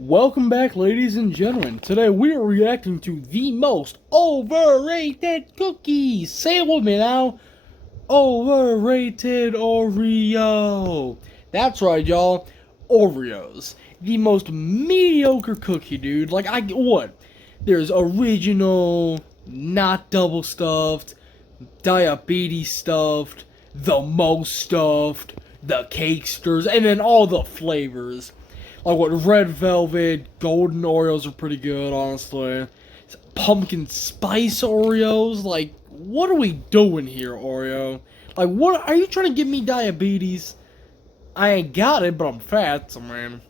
Welcome back, ladies and gentlemen. Today we are reacting to the most overrated cookies. Say it with me now. Overrated Oreo. That's right, y'all. Oreos. The most mediocre cookie, dude. What? There's original, not double stuffed, diabetes stuffed, the most stuffed, the cakesters, and then all the flavors. Like what, red velvet, golden Oreos are pretty good, honestly. Pumpkin spice Oreos, like, what are we doing here, Oreo? Like, what, are you trying to give me diabetes? I ain't got it, but I'm fat, so man.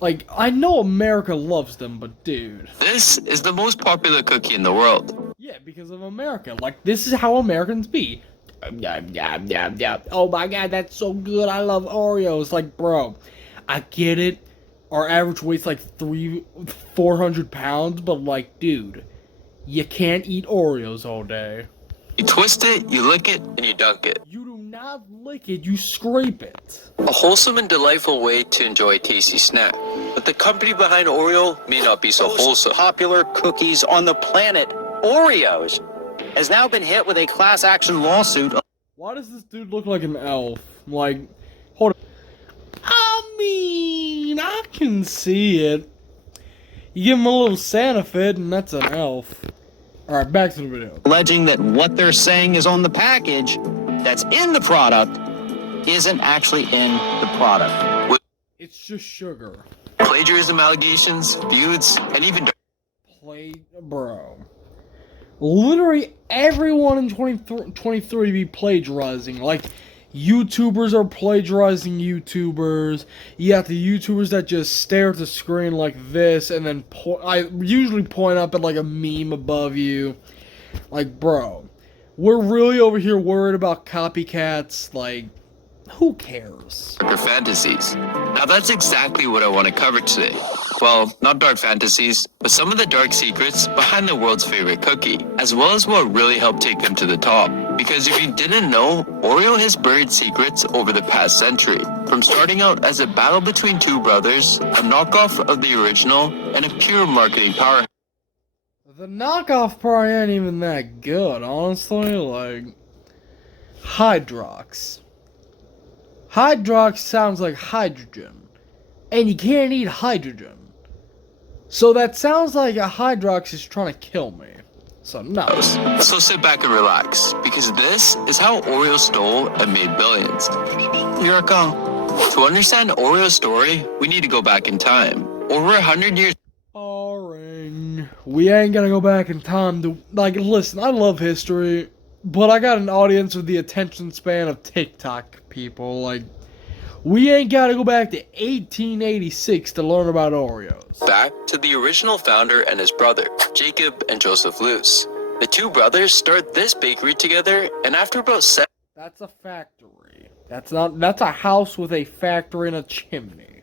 Like, I know America loves them, but dude. This is the most popular cookie in the world. Yeah, because of America. Like, this is how Americans be. Oh my god, that's so good, I love Oreos. Like, bro, I get it. Our average weight's like 400 pounds, but like, dude, you can't eat Oreos all day. You twist it, you lick it, and you dunk it. You do not lick it, you scrape it. A wholesome and delightful way to enjoy a tasty snack. But the company behind Oreo may not be so wholesome. Popular cookies on the planet, Oreos, has now been hit with a class action lawsuit. Why does this dude look like an elf? Like, hold on. I mean, I can see it. You give him a little Santa fit, and that's an elf. Alright, back to the video. Alleging that what they're saying is on the package that's in the product isn't actually in the product. It's just sugar. Plagiarism allegations, feuds, and even... Bro. Literally everyone in 2023 be plagiarizing. Like, YouTubers are plagiarizing YouTubers. You got the YouTubers that just stare at the screen like this and then I usually point up at like a meme above you. Like, bro, we're really over here worried about copycats. Like, who cares? Darker fantasies. Now that's exactly what I want to cover today. Well, not dark fantasies, but some of the dark secrets behind the world's favorite cookie, as well as what really helped take them to the top. Because if you didn't know, Oreo has buried secrets over the past century. From starting out as a battle between two brothers, a knockoff of the original, and a pure marketing power. The knockoff probably ain't even that good, honestly. Like, Hydrox. Hydrox sounds like hydrogen, and you can't eat hydrogen. So that sounds like a Hydrox is trying to kill me. So no. So sit back and relax, because this is how Oreo stole and made billions. Here I go. To understand Oreo's story, we need to go back in time. Over 100 years. Boring. We ain't gonna go back in time to, like, listen, I love history, but I got an audience with the attention span of TikTok people. Like, we ain't gotta go back to 1886 to learn about Oreos. Back to the original founder and his brother, Jacob and Joseph Luce. The two brothers start this bakery together, and after about That's a factory. That's a house with a factory and a chimney.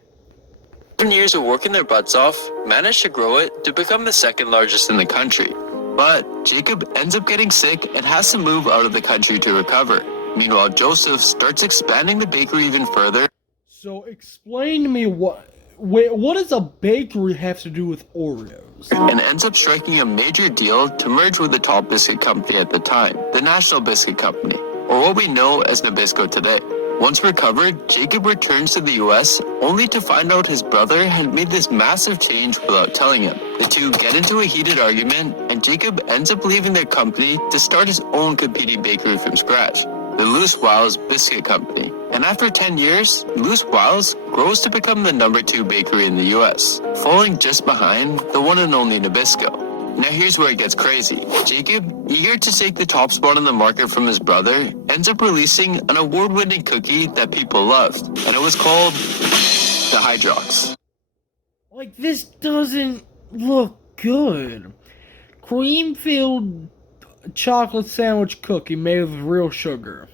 7 years of working their butts off, managed to grow it to become the second largest in the country. But Jacob ends up getting sick and has to move out of the country to recover. Meanwhile, Joseph starts expanding the bakery even further. So explain to me what does a bakery have to do with Oreos? And ends up striking a major deal to merge with the top biscuit company at the time, the National Biscuit Company, or what we know as Nabisco today. Once recovered, Jacob returns to the US only to find out his brother had made this massive change without telling him. The two get into a heated argument, and Jacob ends up leaving their company to start his own competing bakery from scratch, the Luce Wiles Biscuit Company. And after 10 years, Luce Wiles grows to become the #2 bakery in the US, falling just behind the one and only Nabisco. Now here's where it gets crazy. Jacob, eager to take the top spot in the market from his brother, ends up releasing an award-winning cookie that people loved, and it was called the Hydrox. Like, this doesn't look good. Cream-filled chocolate sandwich cookie made with real sugar.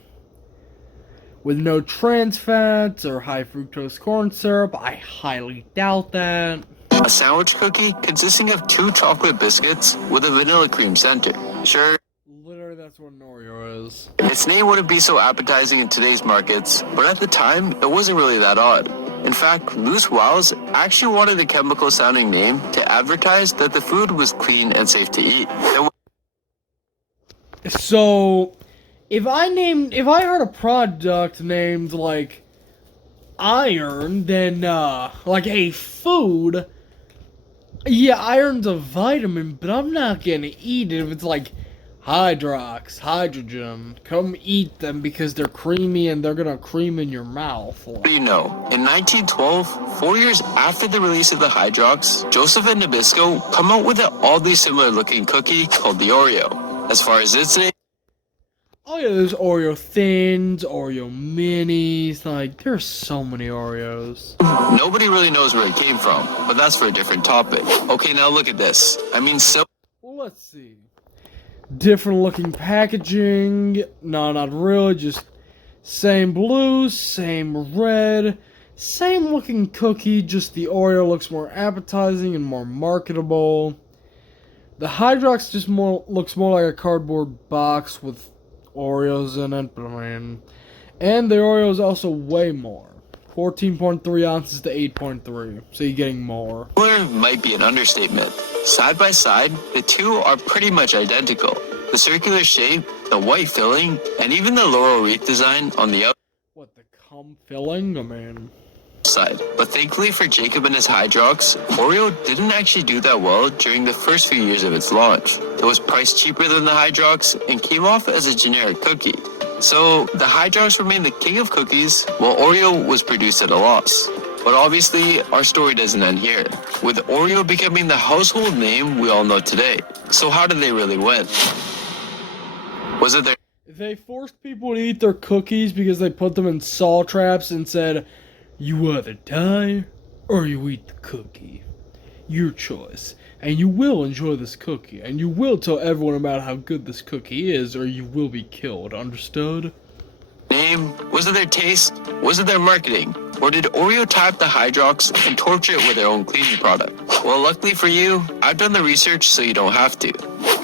With no trans fats or high fructose corn syrup. I highly doubt that. A sandwich cookie consisting of 2 chocolate biscuits with a vanilla cream center. Sure. Literally, that's what an Oreo is. Its name wouldn't be so appetizing in today's markets, but at the time, it wasn't really that odd. In fact, Loose Wows actually wanted a chemical-sounding name to advertise that the food was clean and safe to eat. So, if I heard a product named like iron, then like a food, yeah, iron's a vitamin, but I'm not gonna eat it if it's like hydrox, hydrogen. Come eat them because they're creamy and they're gonna cream in your mouth. What do you know? In 1912, 4 years after the release of the Hydrox, Joseph and Nabisco come out with an oddly similar looking cookie called the Oreo. As far as its name, Oh yeah, there's Oreo Thins, Oreo Minis, like, there's so many Oreos. nobody really knows where it came from, but that's for a different topic. Okay, now look at this. I mean, so Well, let's see. Different looking packaging. No, not really, just same blue, same red, same looking cookie, just the Oreo looks more appetizing and more marketable. The Hydrox just looks more like a cardboard box with Oreos in it, but I mean, and the Oreo is also way more. 14.3 ounces to 8.3, so you're getting more. similar might be an understatement. Side by side, the two are pretty much identical. The circular shape, the white filling, and even the laurel wreath design on the What, the cum filling? I mean, outside. But thankfully for Jacob and his Hydrox, Oreo didn't actually do that well during the first few years of its launch. It was priced cheaper than the Hydrox and came off as a generic cookie. So the Hydrox remained the king of cookies, while Oreo was produced at a loss. But obviously, our story doesn't end here, with Oreo becoming the household name we all know today. So how did they really win? Was it their they forced people to eat their cookies because they put them in saw traps and said, you either die or you eat the cookie. Your choice. And you will enjoy this cookie. And you will tell everyone about how good this cookie is or you will be killed. Understood? name? Was it their taste? Was it their marketing? Or did Oreo type the Hydrox and torture it with their own cleaning product? Well, luckily for you, I've done the research so you don't have to.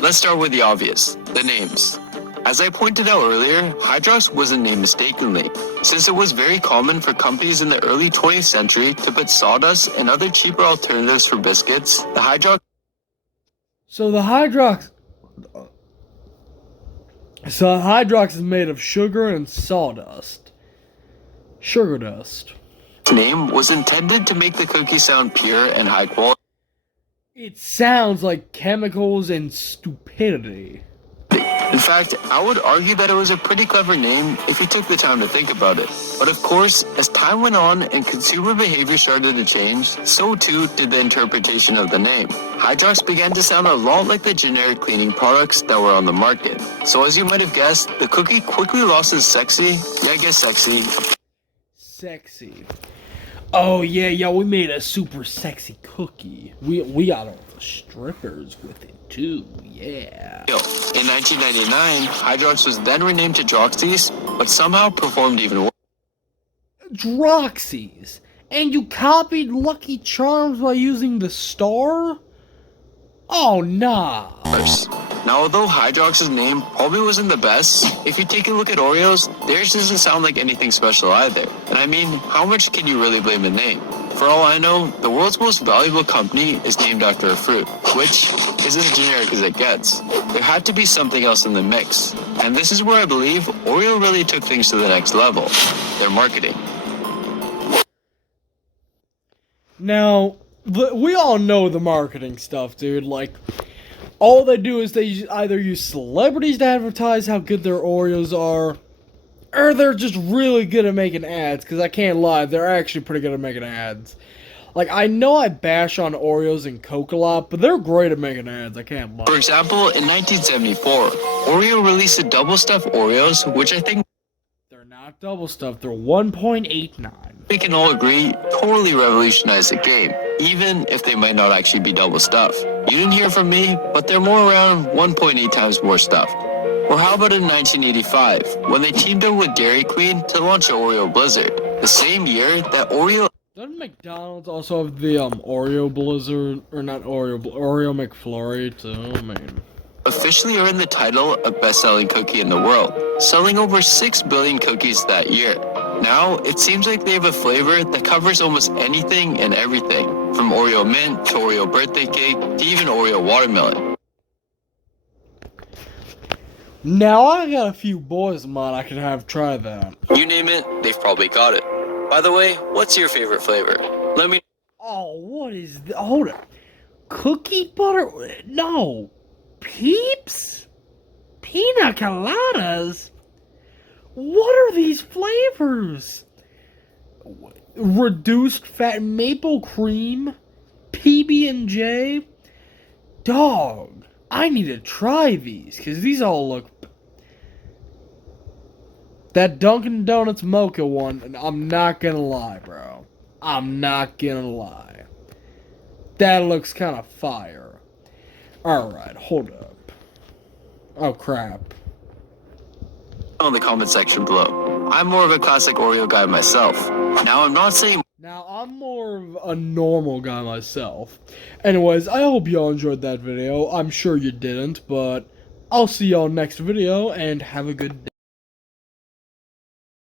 Let's start with the obvious, the names. As I pointed out earlier, Hydrox wasn't named mistakenly, since it was very common for companies in the early 20th century to put sawdust and other cheaper alternatives for biscuits. The Hydrox So the Hydrox is made of sugar and sawdust. Sugar dust. name was intended to make the cookie sound pure and high quality. It sounds like chemicals and stupidity. In fact, I would argue that it was a pretty clever name if you took the time to think about it. But of course, as time went on and consumer behavior started to change, so too did the interpretation of the name. Hydrox began to sound a lot like the generic cleaning products that were on the market. So as you might have guessed, the cookie quickly lost its sexy, Sexy. Oh yeah, we made a super sexy cookie. We got all the strippers with it too, yeah. In 1999, Hydrox was then renamed to Droxy's, but somehow performed even worse. Droxy's? And you copied Lucky Charms by using the star? Oh nah. Now, although Hydrox's name probably wasn't the best, if you take a look at Oreos, theirs doesn't sound like anything special either. And I mean, how much can you really blame the name? For all I know, the world's most valuable company is named after a fruit, which is as generic as it gets. There had to be something else in the mix. And this is where I believe Oreo really took things to the next level. Their marketing. Now, we all know the marketing stuff, dude. Like, all they do is they either use celebrities to advertise how good their Oreos are, or they're just really good at making ads, because I can't lie, they're actually pretty good at making ads. Like, I know I bash on Oreos and Coke a lot, but they're great at making ads, I can't lie. For example, in 1974, Oreo released a double stuffed Oreos, which I think They're not double stuffed, they're 1.89. we can all agree totally revolutionized the game, even if they might not actually be double stuffed. You didn't hear from me, but they're more around 1.8 times more stuffed. Or how about in 1985, when they teamed up with Dairy Queen to launch the Oreo Blizzard, the same year that Oreo... Doesn't McDonald's also have the Oreo Blizzard, or not Oreo McFlurry too? I mean, officially earned the title of best-selling cookie in the world, selling over 6 billion cookies that year. Now, it seems like they have a flavor that covers almost anything and everything, from Oreo mint to Oreo birthday cake to even Oreo watermelon. Now I got a few boys of mine I could have try that. You name it, they've probably got it. By the way, what's your favorite flavor? Let me. Oh, what is that? Hold it. Cookie butter? No. Peeps? Pina coladas? What are these flavors? Reduced fat maple cream? PB&J? Dog, I need to try these, because these all look... That Dunkin' Donuts mocha one, I'm not gonna lie, bro. I'm not gonna lie. That looks kind of fire. Alright, hold up. Oh, crap. In the comment section below. I'm more of a classic Oreo guy myself. Now, I'm not saying. Now, I'm more of a normal guy myself. Anyways, I hope y'all enjoyed that video. I'm sure you didn't, but I'll see y'all next video, and have a good day.